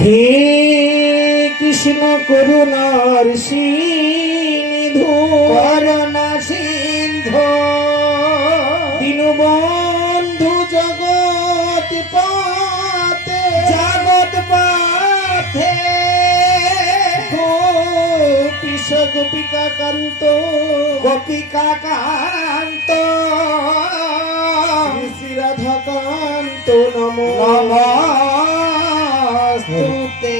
হে কৃষ্ণ করুণার সিন্ধু করুণা সিন্ধু দীনবন্ধু জগৎ পাতে জগৎ পাথে গোপীশ গোপিকা কান্ত গোপিকা কান্ত শ্রী রাধা কান্ত নমো নমস্তুতে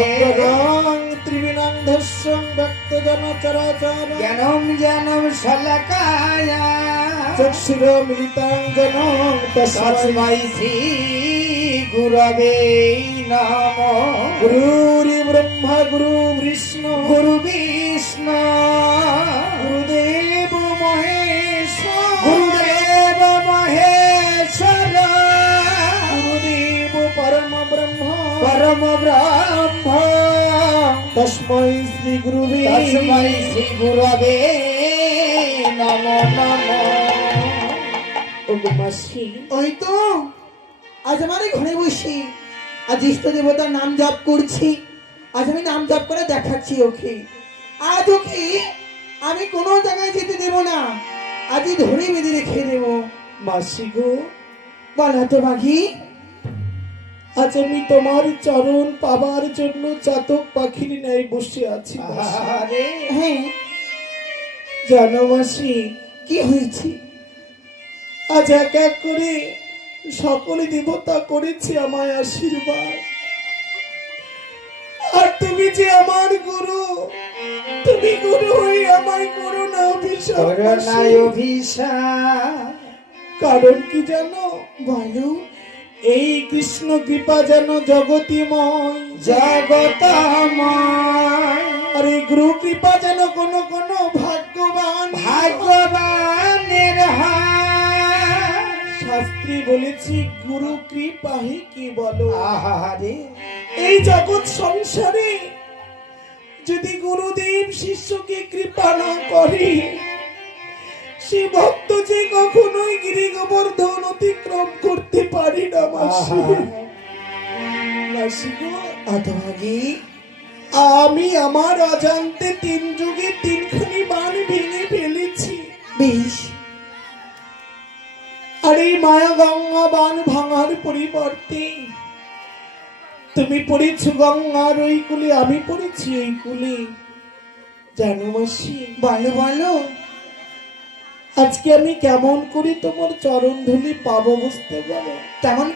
অগ্রগং ত্রিবিণং ধস্যং ভক্তজন চরাচর জ্ঞানম জ্ঞানম শলাকায়া চক্ষুরমিলিতাং জনং তস্मै তস্मै শ্রী গুরবে নমঃ গুরুরি ব্রহ্মা গুরু বিষ্ণু গুরু বিষ্ণু গুরুদেব মহেশ্বর গুরুদেব মহেশ্বর গুরুদেব পরম ব্রহ্ম পরম ব্রহ্ম তস্मै শ্রী গুরুবে তস্मै শ্রী গুরবে নমো নমঃ। ওগো মাসি ওই তো আজ আমার এই ঘরে বসি আজ ইষ্ট দেবতার নাম জপ করছি। আজ আমি নাম জপ করে দেখাচ্ছি ওকে। আজ ওকে আমি কোনো জায়গায় যেতে দেব না, আজই ধরে বেঁধে রেখে দেব। মাসি গো, বলো তো বাঘি। আজ আমি তোমার চরণ পাবার জন্য চাতক পাখির ন্যায় বসে আছি মাসি। আরে হ্যাঁ, জানো মাসি, কি হয়েছে? আজ এক এক করে সকলে দেবতা করেছে আমায় আশীর্বাদ, আর তুমি যে আমার গুরু, তুমি গুরু হয়ে আমায় করোনা অভিশাপ করুণায় মাসি। অভিশাপ কারণ কি জানো? বলো। এই কৃষ্ণ কৃপা যেন জগতিময়, জগতময় আর এই গুরু কৃপা যেন কোন কোন ভাগ্যবান ভাগ্যবানের হাত। শাস্ত্রী বলেছি গুরু কৃপাহি কি বলো। আহারে এই জগৎ সংসারে যদি গুরুদেব শিষ্যকে কৃপা না করে, সে ভক্ত যে কখনোই গিরি গোবর্ধন অতিক্রম করতে পারি না মাসি। মাসি গো, আতভাগী, আমি আমার অজান্তে 3 যুগে 3খানি বান ভেঙে ফেলেছি, বেশ। আর এই মায়া গঙ্গা বান ভাঙার পরিবর্তে তুমি পড়েছ গঙ্গার ওই কুলে, আমি পড়েছি এই কুলে। জানো মাসি, বলো বলো। আজকে আমি কেমন করে তোমার চরণ ধুলি পাবো বুঝতে পারো? তেমন